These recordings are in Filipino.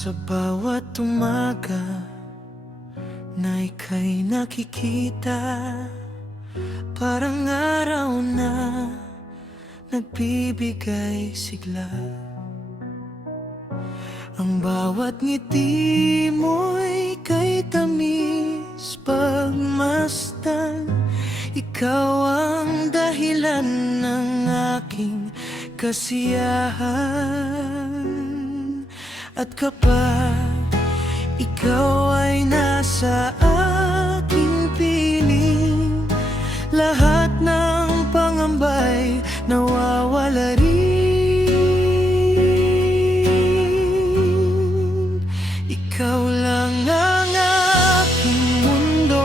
Sa bawat umaga na ika'y nakikita, parang araw na nagbibigay sigla. Ang bawat ngiti mo'y kay tamis pagmasdan. Ikaw ang dahilan ng aking kasiyahan. At kapag ikaw ay nasa aking piling, lahat ng pangamba'y nawawala rin. Ikaw lang ang aking mundo,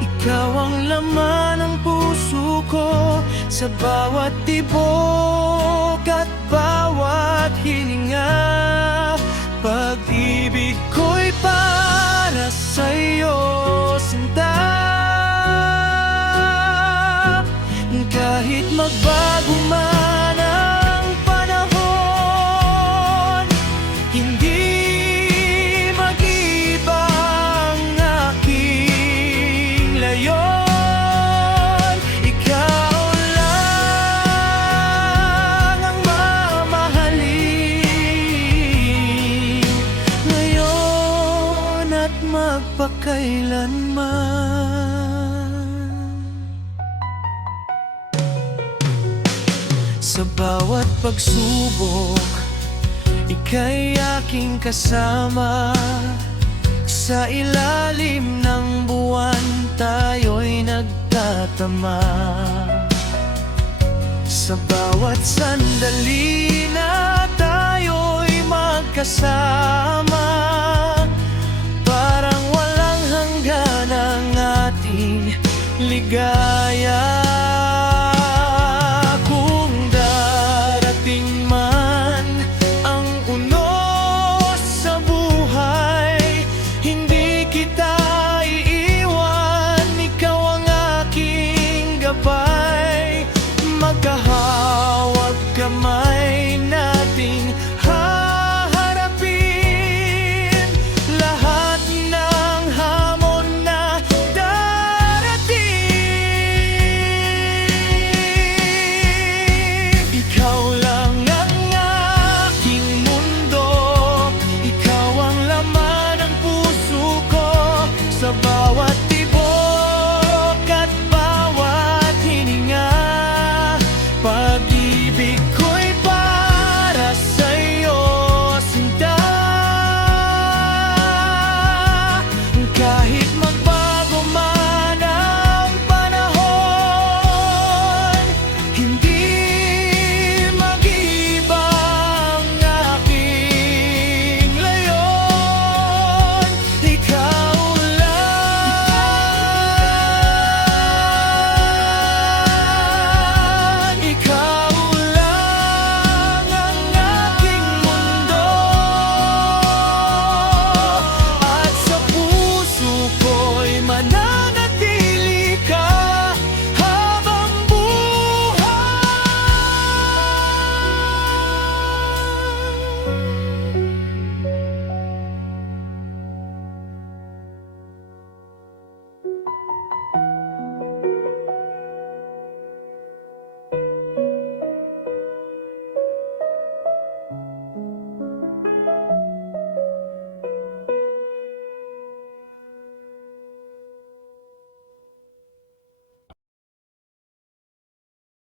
ikaw ang laman ng puso ko. Sa bawat tibok at bawat hininga, pag-ibig ko'y para sa'yo, sinta. Kahit magbago man ang panahon, hindi mag-iba ang aking layon. Ikaw lang ang mamahalin ngayon at magpakailanman. Sa bawat pagsubok, ika'y aking kasama. Sa ilalim ng buwan, tayo'y nagtatama. Sa bawat sandali na tayo'y magkasama,